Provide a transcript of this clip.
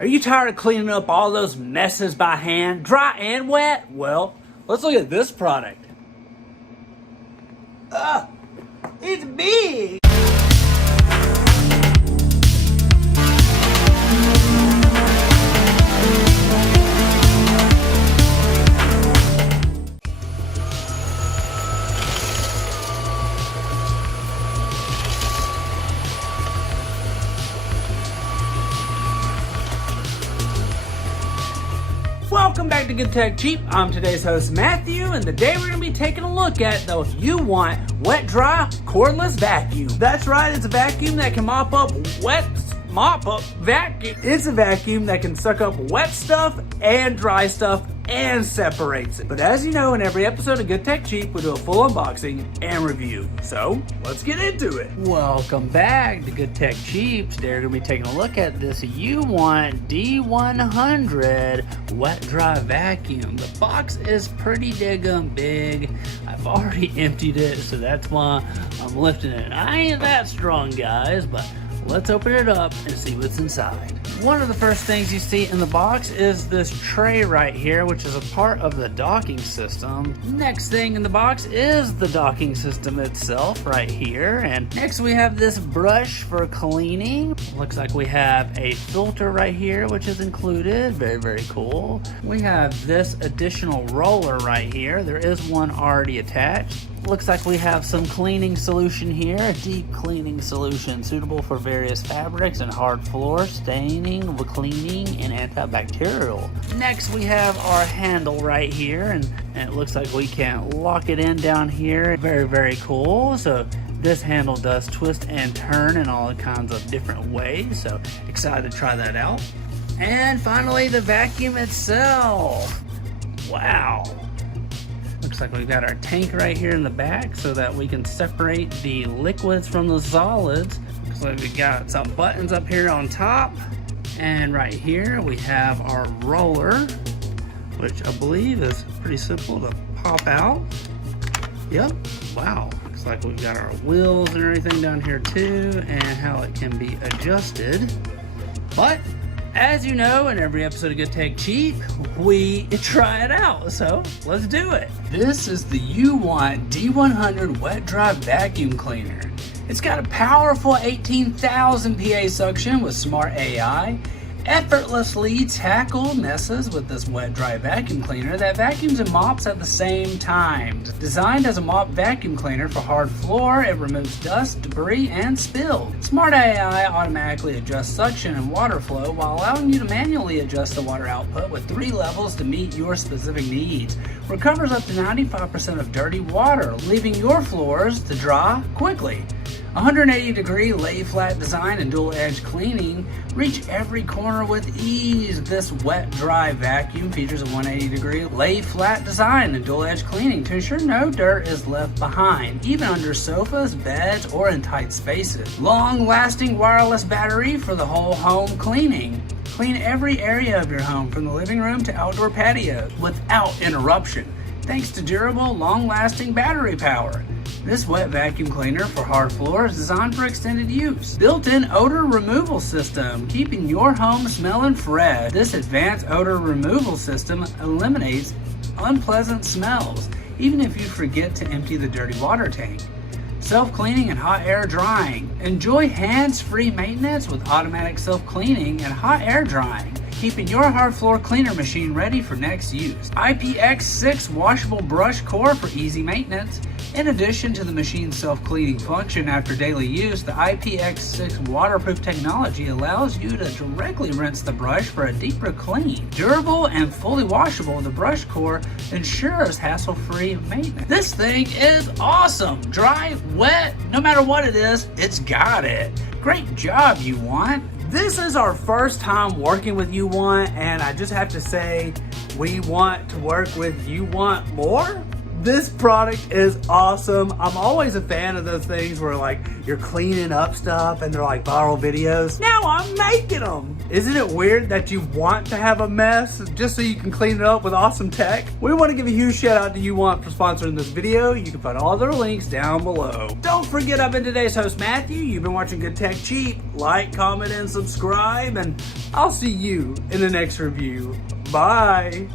Are you tired of cleaning up all those messes by hand, dry and wet? Well, let's look at this product. It's big! Welcome back to Good Tech Cheap. I'm today's host Matthew, and today we're going to be taking a look at the uwant wet dry cordless vacuum. That's right, it's a vacuum that can vacuum. It's a vacuum that can suck up wet stuff and dry stuff and separates it. But as you know, in every episode of Good Tech Cheap, we do a full unboxing and review. So let's get into it. Welcome back to Good Tech Cheap. Today we're going to be taking a look at this uwant D100 wet dry vacuum. The box is pretty daggum big. I've already emptied it, so that's why I'm lifting it. I ain't that strong, guys, but let's open it up and see what's inside. One of the first things you see in the box is this tray right here, which is a part of the docking system. Next thing in the box is the docking system itself right here. And next we have this brush for cleaning. Looks like we have a filter right here, which is included. Very, very cool. We have this additional roller right here. There is one already attached. Looks like we have some cleaning solution here, a deep cleaning solution suitable for various fabrics and hard floors, staining, cleaning, and antibacterial. Next we have our handle right here, and it looks like we can lock it in down here. Very, very cool. So this handle does twist and turn in all kinds of different ways, so excited to try that out. And finally, the vacuum itself. Wow. Looks like we've got our tank right here in the back so that we can separate the liquids from the solids. Looks like we've got some buttons up here on top. And right here we have our roller, which I believe is pretty simple to pop out. Yep, wow. Looks like we've got our wheels and everything down here too, and how it can be adjusted. But as you know, in every episode of Good Tech Cheap, we try it out, so let's do it. This is the uwant D100 wet dry vacuum cleaner. It's got a powerful 18,000 PA suction with smart AI. Effortlessly tackle messes with this wet dry vacuum cleaner that vacuums and mops at the same time. Designed as a mop vacuum cleaner for hard floor, it removes dust, debris, and spill. Smart AI automatically adjusts suction and water flow while allowing you to manually adjust the water output with 3 levels to meet your specific needs. Recovers up to 95% of dirty water, leaving your floors to dry quickly. 180-degree lay-flat design and dual-edge cleaning. Reach every corner with ease. This wet-dry vacuum features a 180-degree lay-flat design and dual-edge cleaning to ensure no dirt is left behind, even under sofas, beds, or in tight spaces. Long-lasting wireless battery for the whole home cleaning. Clean every area of your home from the living room to outdoor patios without interruption, thanks to durable, long-lasting battery power. This wet vacuum cleaner for hard floors is designed for extended use. Built-in odor removal system, keeping your home smelling fresh. This advanced odor removal system eliminates unpleasant smells, even if you forget to empty the dirty water tank. Self-cleaning and hot air drying. Enjoy hands-free maintenance with automatic self-cleaning and hot air drying, keeping your hard floor cleaner machine ready for next use. IPX6 washable brush core for easy maintenance. In addition to the machine's self-cleaning function after daily use, the IPX6 waterproof technology allows you to directly rinse the brush for a deeper clean. Durable and fully washable, the brush core ensures hassle-free maintenance. This thing is awesome! Dry, wet, no matter what it is, it's got it. Great job, uwant. This is our first time working with uwant, and I just have to say, we want to work with uwant more. This product is awesome. I'm always a fan of those things where like you're cleaning up stuff and they're like viral videos. Now I'm making them. Isn't it weird that you want to have a mess just so you can clean it up with awesome tech? We want to give a huge shout out to uwant for sponsoring this video. You can find all their links down below. Don't forget, I've been today's host, Matthew. You've been watching Good Tech Cheap. Like, comment, and subscribe, and I'll see you in the next review. Bye.